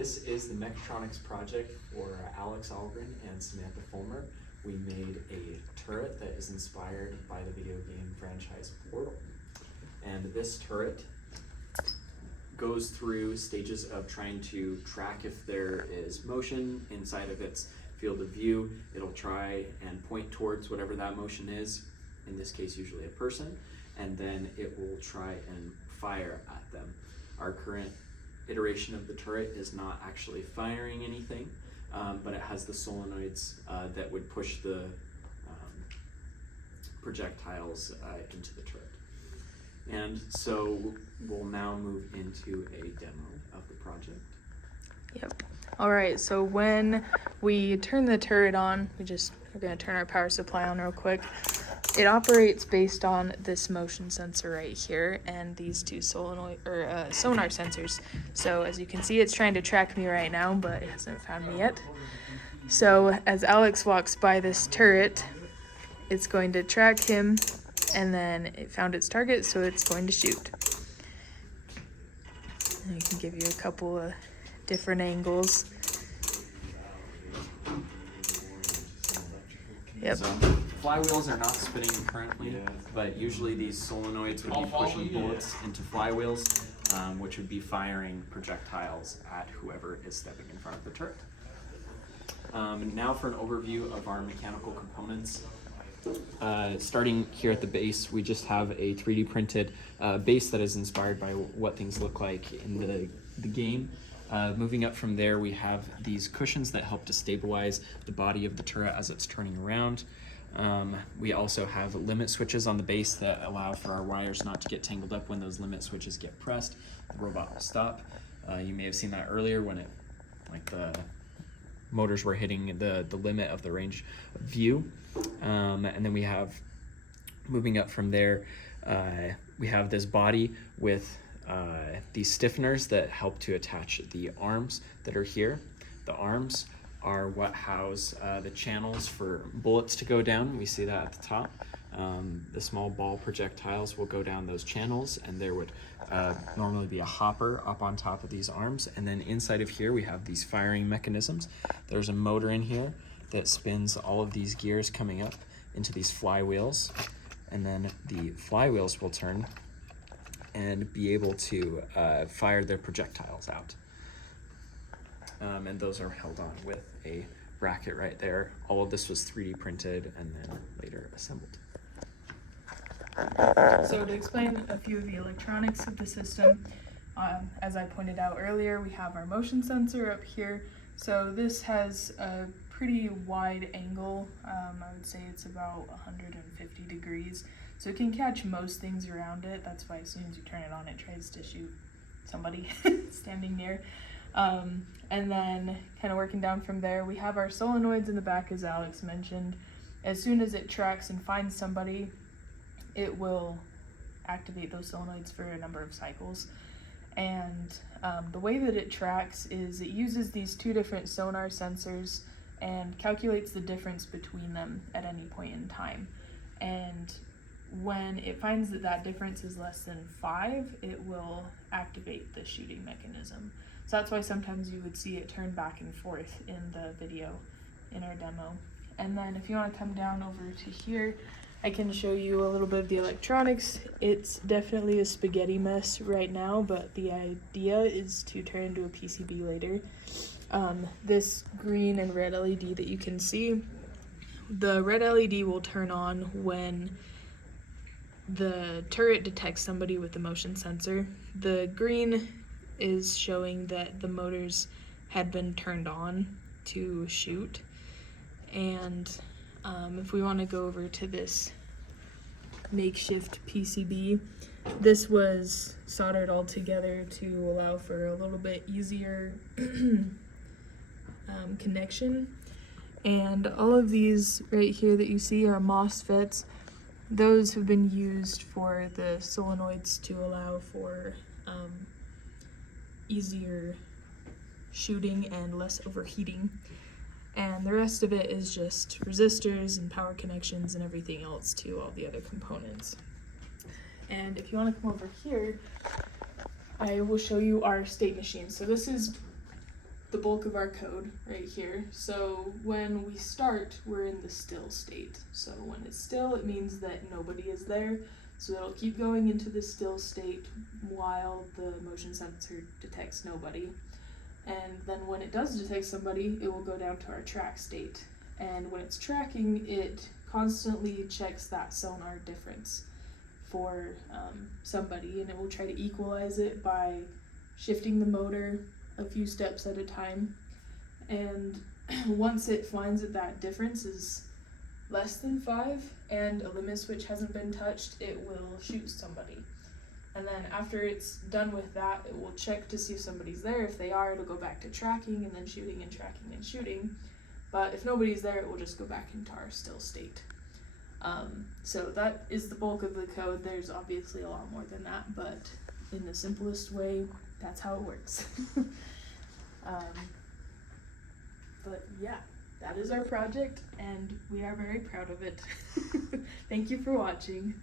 This is the Mechatronics project for Alex Allgrunn and Samantha Fullmer. We made a turret that is inspired by the video game franchise Portal. And this turret goes through stages of trying to track if there is motion inside of its field of view. It'll try and point towards whatever that motion is, in this case usually a person, and then it will try and fire at them. Our current iteration of the turret is not actually firing anything, but it has the solenoids that would push the projectiles into the turret. And so we'll now move into a demo of the project. Yep. All right, so when we turn the turret on, we're going to turn our power supply on real quick. It operates based on this motion sensor right here and these two sonar sensors. So as you can see, it's trying to track me right now, but it hasn't found me yet. So as Alex walks by this turret, it's going to track him, and then it found its target, so it's going to shoot. And I can give you a couple of different angles. Yep. So flywheels are not spinning currently, but usually these solenoids would be pushing bullets into flywheels, which would be firing projectiles at whoever is stepping in front of the turret. Now for an overview of our mechanical components. Starting here at the base, we just have a 3D printed base that is inspired by what things look like in the game. Moving up from there, we have these cushions that help to stabilize the body of the turret as it's turning around. We also have limit switches on the base that allow for our wires not to get tangled up. When those limit switches get pressed, the robot will stop. You may have seen that earlier when the motors were hitting the limit of the range of view. And then we have, moving up from there, we have this body with these stiffeners that help to attach the arms that are here. The arms are what house the channels for bullets to go down. We see that at the top. The small ball projectiles will go down those channels, and there would normally be a hopper up on top of these arms. And then inside of here we have these firing mechanisms. There's a motor in here that spins all of these gears coming up into these flywheels, and then the flywheels will turn and be able to fire their projectiles out. And those are held on with a bracket right there. All of this was 3D printed and then later assembled. So to explain a few of the electronics of the system, as I pointed out earlier, we have our motion sensor up here. So this has a pretty wide angle. I would say it's about 150 degrees. So it can catch most things around it. That's why as soon as you turn it on, it tries to shoot somebody standing near. And then kind of working down from there, we have our solenoids in the back, as Alex mentioned. As soon as it tracks and finds somebody, it will activate those solenoids for a number of cycles. And the way that it tracks is it uses these two different sonar sensors and calculates the difference between them at any point in time. And when it finds that that difference is less than 5, it will activate the shooting mechanism. So that's why sometimes you would see it turn back and forth in the video in our demo. And then if you want to come down over to here, I can show you a little bit of the electronics. It's definitely a spaghetti mess right now, but the idea is to turn into a PCB later. This green and red LED that you can see, the red LED will turn on when the turret detects somebody with the motion sensor. The green is showing that the motors had been turned on to shoot. And if we want to go over to this makeshift PCB, this was soldered all together to allow for a little bit easier connection. And all of these right here that you see are MOSFETs. Those have been used for the solenoids to allow for easier shooting and less overheating. And the rest of it is just resistors and power connections and everything else to all the other components. And if you want to come over here, I will show you our state machine. So this is the bulk of our code right here. So when we start, we're in the still state. So when it's still, it means that nobody is there. So it'll keep going into the still state while the motion sensor detects nobody. And then when it does detect somebody, it will go down to our track state. And when it's tracking, it constantly checks that sonar difference for somebody, and it will try to equalize it by shifting the motor a few steps at a time. And once it finds that difference is less than 5 and a limit switch hasn't been touched, it will shoot somebody. And then after it's done with that, it will check to see if somebody's there. If they are, it'll go back to tracking and then shooting and tracking and shooting. But if nobody's there, it will just go back into our still state. So that is the bulk of the code. There's obviously a lot more than that, but in the simplest way, that's how it works. But yeah, that is our project, and we are very proud of it. Thank you for watching.